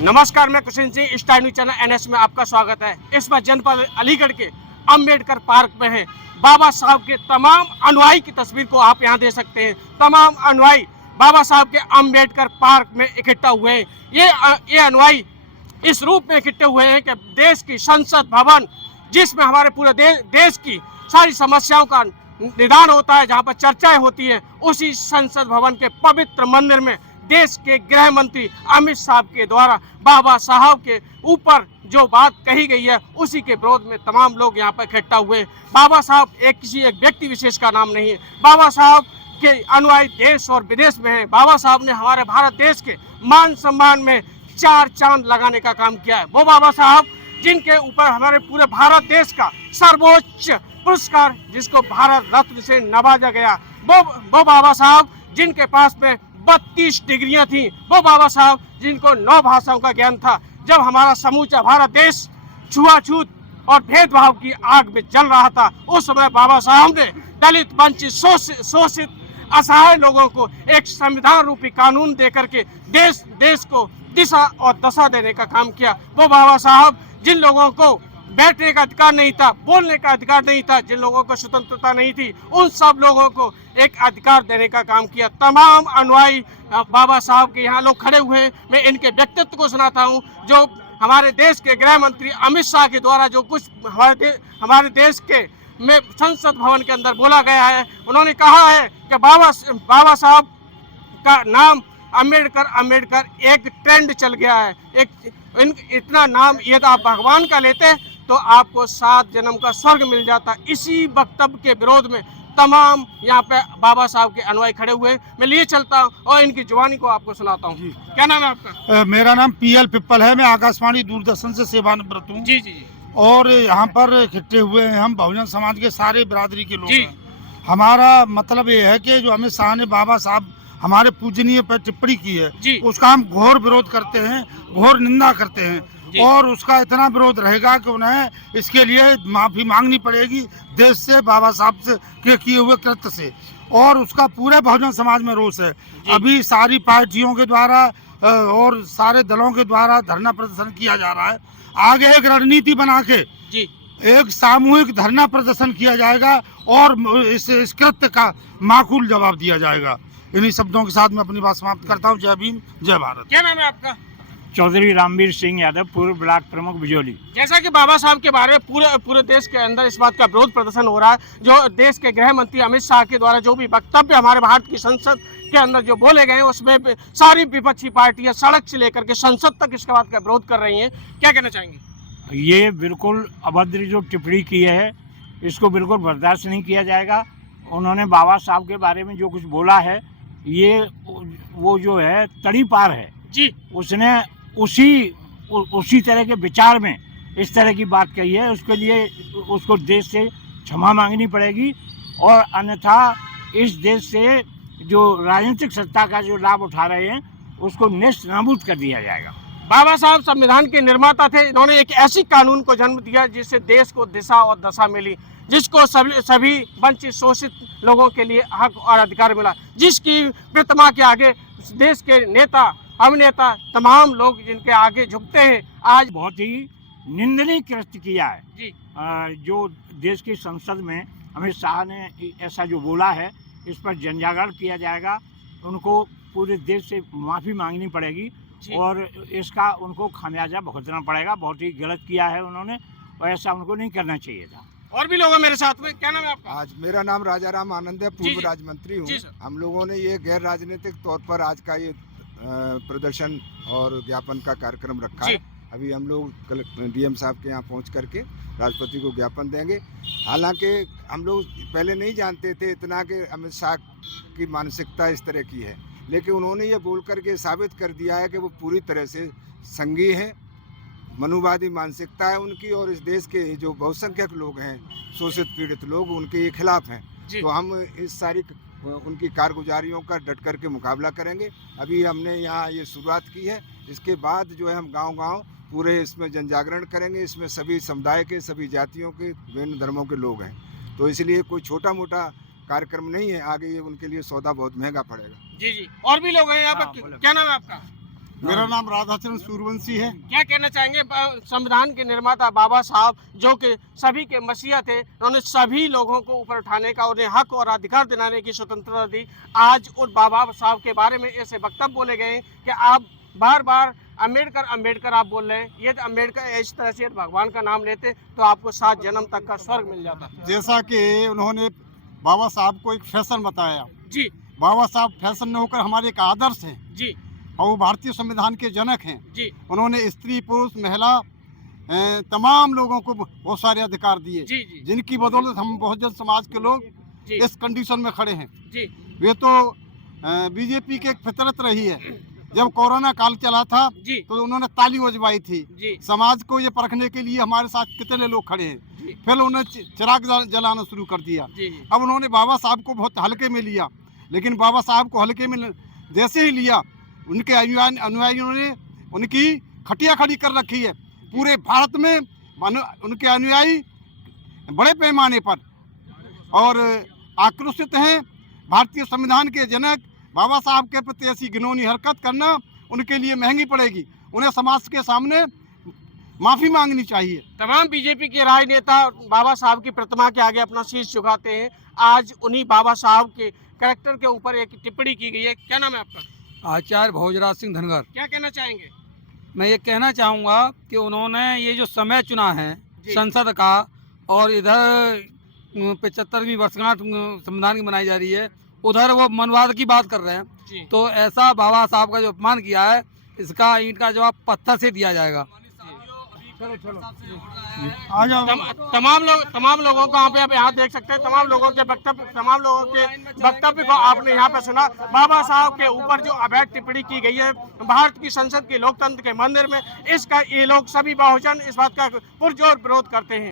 नमस्कार, मैं Krishna Singh, star news channel NS में आपका स्वागत है। इस बार जनपद अलीगढ़ के अंबेडकर पार्क में है। बाबा साहब के तमाम अनुयायी की तस्वीर को आप यहां दे सकते हैं। तमाम अनुयायी बाबा साहब के अंबेडकर पार्क में इकट्ठा हुए हैं। ये अनुयायी इस रूप में इकट्ठे हुए हैं कि देश की संसद भवन, जिसमें हमारे पूरे देश की सारी समस्याओं का निदान होता है, जहां पर चर्चाएं होती है, उसी संसद भवन के पवित्र मंदिर में देश के गृह मंत्री अमित साहब के द्वारा बाबा साहब के ऊपर जो बात कही गई है, उसी के विरोध में तमाम लोग यहाँ पर इकट्ठा हुए। बाबा साहब किसी एक व्यक्ति विशेष का नाम नहीं है। बाबा साहब के अनुयायी देश और विदेश में हैं। बाबा साहब ने हमारे भारत देश के मान सम्मान में 4 चांद लगाने का काम किया है। वो बाबा साहब जिनके ऊपर हमारे पूरे भारत देश का सर्वोच्च पुरस्कार, जिसको भारत रत्न से नवाजा गया, वो बाबा साहब जिनके पास में 32 डिग्रियां थी। वो बाबा साहब जिनको 9 भाषाओं का ज्ञान था। जब हमारा समूचा भारत देश छुआछूत और भेदभाव की आग में जल रहा था, उस समय बाबा साहब ने दलित, वंचित, शोषित, असहाय लोगों को एक संविधान रूपी कानून देकर के देश को दिशा और दशा देने का काम किया। वो बाबा साहब जिन लोगों को बैठने का अधिकार नहीं था, बोलने का अधिकार नहीं था, जिन लोगों को स्वतंत्रता नहीं थी, उन सब लोगों को एक अधिकार देने का काम किया। तमाम अनुयायी बाबा साहब के यहाँ लोग खड़े हुए हैं। मैं इनके व्यक्तित्व को सुनाता हूँ। जो हमारे देश के गृह मंत्री अमित शाह के द्वारा जो कुछ हमारे देश के में संसद भवन के अंदर बोला गया है, उन्होंने कहा है कि बाबा साहब का नाम अंबेडकर एक ट्रेंड चल गया है। इतना नाम यदि आप भगवान का लेते तो आपको 7 जन्म का स्वर्ग मिल जाता। इसी वक्तव्य के विरोध में तमाम यहाँ पे बाबा साहब के अनुयायी खड़े हुए। मैं लिए चलता हूँ और इनकी जुबानी को आपको सुनाता हूँ। क्या नाम है आपका? मेरा नाम पीएल पिप्पल है। मैं आकाशवाणी दूरदर्शन से सेवानिवृत्त हूँ। जी। और यहाँ पर इकट्ठे हुए हैं हम बहुजन समाज के सारे बिरादरी के लोग हैं। हमारा मतलब ये है कि जो अमित शाह ने बाबा साहब हमारे पूजनीय पर टिप्पणी की है, उसका हम घोर विरोध करते हैं, घोर निंदा करते हैं। और उसका इतना विरोध रहेगा कि उन्हें इसके लिए माफी मांगनी पड़ेगी देश से, बाबा साहब से के किए हुए कृत्य से। और उसका पूरे बहुजन समाज में रोष है। अभी सारी पार्टियों के द्वारा और सारे दलों के द्वारा धरना प्रदर्शन किया जा रहा है। आगे एक रणनीति बना के एक सामूहिक धरना प्रदर्शन किया जाएगा और इस कृत्य का माकूल जवाब दिया जाएगा। इन्हीं शब्दों के साथ मैं अपनी बात समाप्त करता हूँ। जय भीम, जय भारत। क्या नाम है आपका? चौधरी रामवीर सिंह यादव, पूर्व ब्लॉक प्रमुख बिजोली। जैसा कि बाबा साहब के बारे में पूरे देश के अंदर इस बात का विरोध प्रदर्शन हो रहा है, जो देश के गृह मंत्री अमित शाह के द्वारा जो भी वक्तव्य हमारे भारत की संसद के अंदर जो बोले गए हैं, उसमें सारी विपक्षी पार्टियां सड़क से लेकर के संसद तक इसके बात का विरोध कर रही हैं। क्या कहना चाहेंगे? ये बिल्कुल अभद्र जो टिप्पणी की है, इसको बिल्कुल बर्दाश्त नहीं किया जाएगा। उन्होंने बाबा साहब के बारे में जो कुछ बोला है, ये वो जो है तड़ी पार है जी। उसने उसी तरह के विचार में इस तरह की बात कही है। उसके लिए उसको देश से क्षमा मांगनी पड़ेगी और अन्यथा इस देश से जो राजनीतिक सत्ता का जो लाभ उठा रहे हैं, उसको नेस्त नाबूद कर दिया जाएगा। बाबा साहब संविधान के निर्माता थे। इन्होंने एक ऐसी कानून को जन्म दिया जिससे देश को दिशा और दशा मिली, जिसको सभी वंचित, शोषित लोगों के लिए हक और अधिकार मिला, जिसकी प्रतिमा के आगे देश के नेता, अभिनेता, तमाम लोग जिनके आगे झुकते हैं। आज बहुत ही निंदनीय कृत्य किया है जी। जो देश की संसद में अमित शाह ने ऐसा जो बोला है, इस पर जनजागरण किया जाएगा। उनको पूरे देश से माफ़ी मांगनी पड़ेगी और इसका उनको खामियाजा भुगतना पड़ेगा। बहुत ही गलत किया है उन्होंने और ऐसा उनको नहीं करना चाहिए था। और भी लोग हैं मेरे साथ में। क्या नाम है आपका? आज मेरा नाम राजा राम आनंद है, पूर्व राज्य मंत्री हूँ। हम लोगों ने ये गैर राजनीतिक तौर पर आज का ये प्रदर्शन और ज्ञापन का कार्यक्रम रखा है। अभी हम लोग डीएम साहब के यहाँ पहुँच करके राष्ट्रपति को ज्ञापन देंगे। हालांकि हम लोग पहले नहीं जानते थे इतना कि अमित शाह की मानसिकता इस तरह की है, लेकिन उन्होंने ये बोल करके साबित कर दिया है कि वो पूरी तरह से संघीय हैं, मनुवादी मानसिकता है उनकी, और इस देश के जो बहुसंख्यक लोग हैं, शोषित पीड़ित लोग, उनके ये खिलाफ हैं। तो हम इस सारी उनकी कारगुजारियों का डट करके मुकाबला करेंगे। अभी हमने यहाँ ये शुरुआत की है, इसके बाद जो है हम गांव-गांव पूरे इसमें जनजागरण करेंगे। इसमें सभी समुदाय के, सभी जातियों के, विभिन्न धर्मों के लोग हैं, तो इसलिए कोई छोटा मोटा कार्यक्रम नहीं है। आगे ये उनके लिए सौदा बहुत महंगा पड़ेगा। जी। और भी लोग हैं यहाँ पर। क्या नाम है आपका? मेरा नाम राधाचरण सूर्यवंशी है। क्या कहना चाहेंगे संविधान के निर्माता बाबा साहब जो कि सभी के मसीहा थे, उन्होंने सभी लोगों को ऊपर उठाने का, उन्हें हक और अधिकार दिलाने की स्वतंत्रता दी। आज उन बाबा साहब के बारे में ऐसे वक्तव्य बोले गए कि आप बार बार अम्बेडकर अम्बेडकर आप बोल रहे हैं। ये अम्बेडकर इस तरह से भगवान का नाम लेते तो आपको 7 जन्म तक का स्वर्ग मिल जाता। जैसा कि उन्होंने बाबा साहब को एक फैशन बताया जी, बाबा साहब फैशन न होकर हमारे एक आदर्श हैं जी, और वो भारतीय संविधान के जनक हैं जी। उन्होंने स्त्री पुरुष महिला तमाम लोगों को बहुत सारे अधिकार दिए, जी, जी, जिनकी बदौलत हम बहुजन समाज के लोग जी, इस कंडीशन में खड़े हैं। जी, वे तो बीजेपी की एक फितरत रही है। जब कोरोना काल चला था जी, तो उन्होंने ताली बजवाई थी। जी, समाज को ये परखने के लिए हमारे साथ कितने लोग खड़े हैं। जी, फिर उन्होंने चिराग जलाना शुरू कर दिया। जी, जी, अब उन्होंने बाबा साहब को बहुत हल्के में लिया, लेकिन बाबा साहब को हल्के में जैसे ही लिया, उनके अनुयायियों ने उनकी खटिया खड़ी कर रखी है। पूरे भारत में उनके अनुयायी बड़े पैमाने पर और आक्रोशित हैं। भारतीय संविधान के जनक बाबा साहब के प्रति ऐसी घिनौनी हरकत करना उनके लिए महंगी पड़ेगी। उन्हें समाज के सामने माफी मांगनी चाहिए। तमाम बीजेपी के राजनेता बाबा साहब की प्रतिमा के आगे अपना शीश झुकाते हैं। आज उन्हीं बाबा साहब के कैरेक्टर के ऊपर एक टिप्पणी की गई है। क्या नाम है आपका? आचार्य भोजराज सिंह धनगर। क्या कहना चाहेंगे? मैं ये कहना चाहूँगा कि उन्होंने ये जो समय चुना है संसद का, और इधर 75वीं वर्षगांठ संविधान की मनाई जा रही है, उधर वो मनवाद की बात कर रहे हैं, तो ऐसा बाबा साहब का जो अपमान किया है, इसका ईंट का जवाब पत्थर से दिया जाएगा। तमाम लोगों को आप यहाँ देख सकते हैं। तमाम लोगों के वक्तव्य को आपने यहाँ पे सुना। बाबा साहब के ऊपर जो अवैध टिप्पणी की गई है भारत की संसद के लोकतंत्र के मंदिर में, इसका ये लोग सभी बहुजन इस बात का पुरजोर विरोध करते हैं।